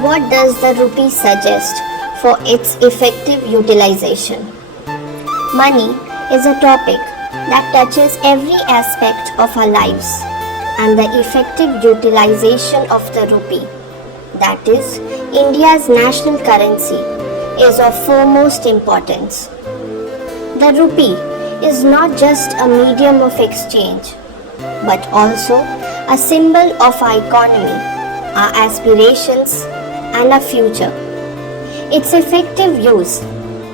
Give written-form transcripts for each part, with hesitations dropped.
What does the rupee suggest for its effective utilization? Money is a topic that touches every aspect of our lives, and the effective utilization of the rupee, that is, India's national currency, is of foremost importance. The rupee is not just a medium of exchange, but also a symbol of our economy, our aspirations, and our future. Its effective use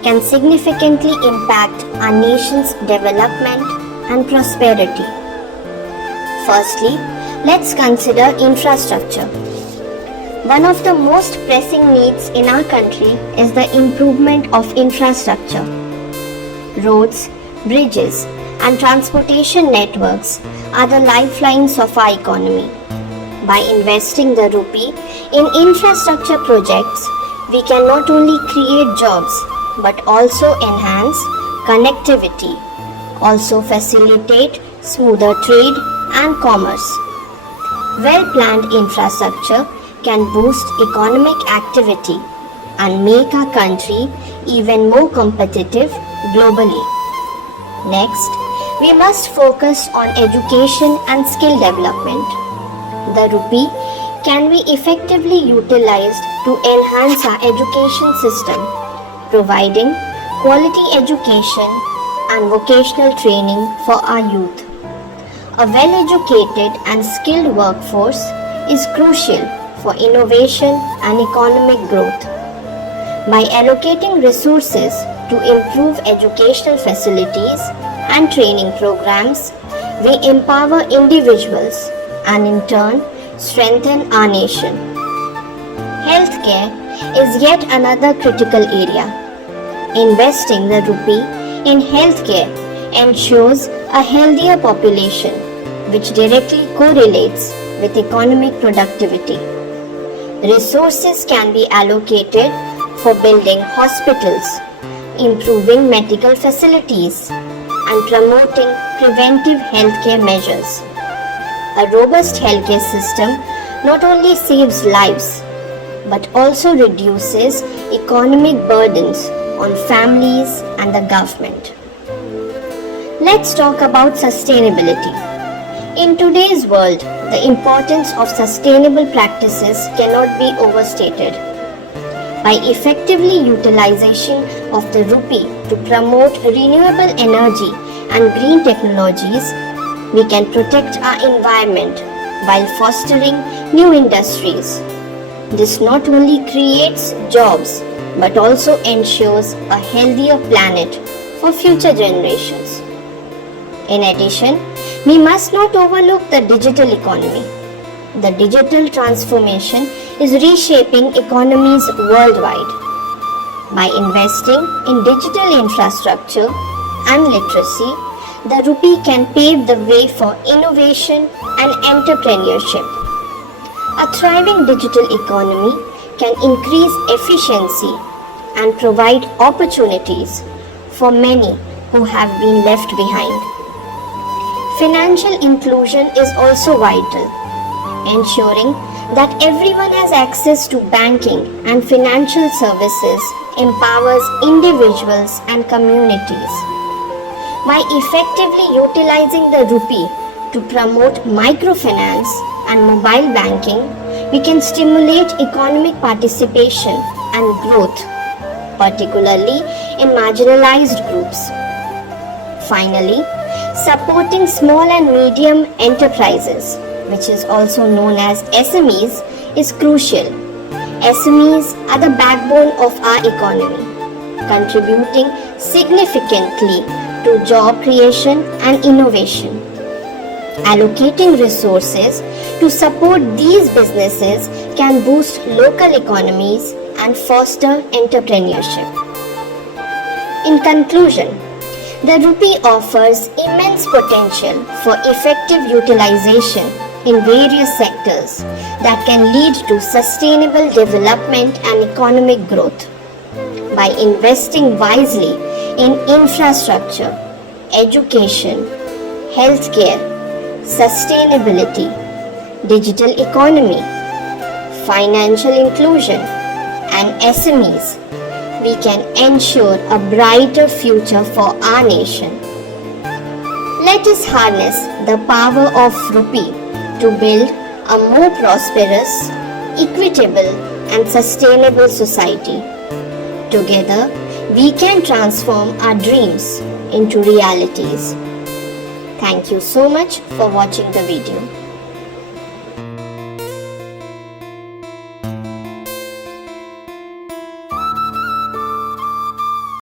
can significantly impact our nation's development and prosperity. Firstly, let's consider infrastructure. One of the most pressing needs in our country is the improvement of infrastructure. Roads, bridges, and transportation networks are the lifelines of our economy. By investing the rupee in infrastructure projects, we can not only create jobs but also enhance connectivity, also facilitate smoother trade and commerce. Well-planned infrastructure can boost economic activity and make our country even more competitive globally. Next, we must focus on education and skill development. The rupee can be effectively utilized to enhance our education system, providing quality education and vocational training for our youth. A well-educated and skilled workforce is crucial for innovation and economic growth. By allocating resources to improve educational facilities and training programs, we empower individuals and in turn strengthen our nation. Healthcare is yet another critical area. Investing the rupee in healthcare ensures a healthier population, which directly correlates with economic productivity. Resources can be allocated for building hospitals, improving medical facilities, and promoting preventive healthcare measures. A robust healthcare system not only saves lives but also reduces economic burdens on families and the government. Let's talk about sustainability. In today's world, the importance of sustainable practices cannot be overstated. By effectively utilization of the rupee to promote renewable energy and green technologies, we can protect our environment while fostering new industries. This not only creates jobs but also ensures a healthier planet for future generations. In addition, we must not overlook the digital economy. The digital transformation is reshaping economies worldwide. By investing in digital infrastructure and literacy, the rupee can pave the way for innovation and entrepreneurship. A thriving digital economy can increase efficiency and provide opportunities for many who have been left behind. Financial inclusion is also vital, ensuring that everyone has access to banking and financial services empowers individuals and communities. By effectively utilizing the rupee to promote microfinance and mobile banking, we can stimulate economic participation and growth, particularly in marginalized groups. Finally, supporting small and medium enterprises, which is also known as SMEs, is crucial. SMEs are the backbone of our economy, contributing significantly to job creation and innovation. Allocating resources to support these businesses can boost local economies and foster entrepreneurship. In conclusion, the rupee offers immense potential for effective utilization in various sectors that can lead to sustainable development and economic growth. By investing wisely in infrastructure, education, healthcare, sustainability, digital economy, financial inclusion, and SMEs, we can ensure a brighter future for our nation. Let us harness the power of rupee to build a more prosperous, equitable, and sustainable society. Together, we can transform our dreams into realities. Thank you so much for watching the video.